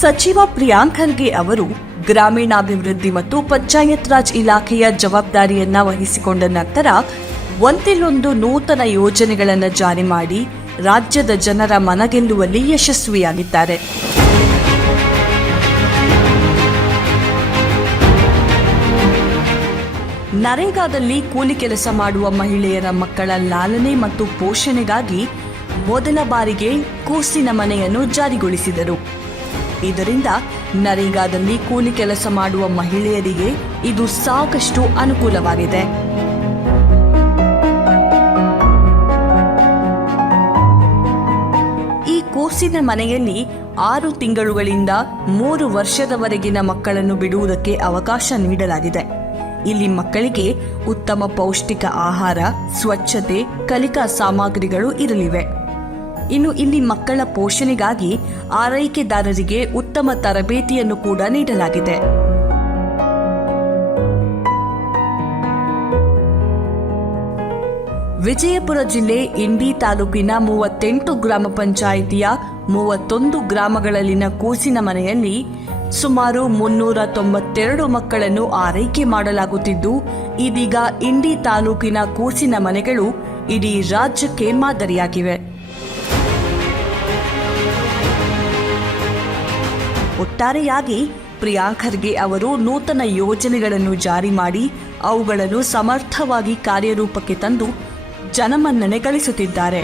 ಸಚಿವ ಪ್ರಿಯಾಂಕ್ ಖರ್ಗೆ ಅವರು ಗ್ರಾಮೀಣಾಭಿವೃದ್ಧಿ ಮತ್ತು ಪಂಚಾಯತ್ ರಾಜ್ ಇಲಾಖೆಯ ಜವಾಬ್ದಾರಿಯನ್ನ ವಹಿಸಿಕೊಂಡ ನಂತರ ಒಂದಿಲ್ಲೊಂದು ನೂತನ ಯೋಜನೆಗಳನ್ನು ಜಾರಿ ಮಾಡಿ ರಾಜ್ಯದ ಜನರ ಮನಗೆಲ್ಲುವಲ್ಲಿ ಯಶಸ್ವಿಯಾಗಿದ್ದಾರೆ. ನರೇಗಾದಲ್ಲಿ ಕೂಲಿ ಕೆಲಸ ಮಾಡುವ ಮಹಿಳೆಯರ ಮಕ್ಕಳ ಲಾಲನೆ ಮತ್ತು ಪೋಷಣೆಗಾಗಿ ಮೊದಲ ಬಾರಿಗೆ ಕೂಸಿನ ಮನೆಯನ್ನು ಜಾರಿಗೊಳಿಸಿದರು. ಇದರಿಂದ ನರೇಗಾದಲ್ಲಿ ಕೂಲಿ ಕೆಲಸ ಮಾಡುವ ಮಹಿಳೆಯರಿಗೆ ಇದು ಸಾಕಷ್ಟು ಅನುಕೂಲವಾಗಿದೆ. ಈ ಕೂಸಿನ ಮನೆಯಲ್ಲಿ 6 ತಿಂಗಳುಗಳಿಂದ 3 ವರ್ಷದವರೆಗಿನ ಮಕ್ಕಳನ್ನು ಬಿಡುವುದಕ್ಕೆ ಅವಕಾಶ ನೀಡಲಾಗಿದೆ. ಇಲ್ಲಿ ಮಕ್ಕಳಿಗೆ ಉತ್ತಮ ಪೌಷ್ಟಿಕ ಆಹಾರ, ಸ್ವಚ್ಛತೆ, ಕಲಿಕಾ ಸಾಮಗ್ರಿಗಳು ಇರಲಿವೆ. ಇನ್ನು ಇಲ್ಲಿ ಮಕ್ಕಳ ಪೋಷಣೆಗಾಗಿ ಆರೈಕೆದಾರರಿಗೆ ಉತ್ತಮ ತರಬೇತಿಯನ್ನು ಕೂಡ ನೀಡಲಾಗಿದೆ. ವಿಜಯಪುರ ಜಿಲ್ಲೆ ಇಂಡಿ ತಾಲೂಕಿನ 38 ಗ್ರಾಮ ಪಂಚಾಯಿತಿಯ 31 ಗ್ರಾಮಗಳಲ್ಲಿನ ಕೂಸಿನ ಮನೆಯಲ್ಲಿ ಸುಮಾರು 392 ಮಕ್ಕಳನ್ನು ಆರೈಕೆ ಮಾಡಲಾಗುತ್ತಿದ್ದು, ಇದೀಗ ಇಂಡಿ ತಾಲೂಕಿನ ಕೂಸಿನ ಮನೆಗಳು ಇಡೀ ರಾಜ್ಯಕ್ಕೆ ಮಾದರಿಯಾಗಿವೆ. ಒಟ್ಟಾರೆಯಾಗಿ ಪ್ರಿಯಾಂಕ್ ಖರ್ಗೆ ಅವರು ನೂತನ ಯೋಜನೆಗಳನ್ನು ಜಾರಿ ಮಾಡಿ ಅವುಗಳನ್ನು ಸಮರ್ಥವಾಗಿ ಕಾರ್ಯರೂಪಕ್ಕೆ ತಂದು ಜನಮನ್ನಣೆ ಗಳಿಸುತ್ತಿದ್ದಾರೆ.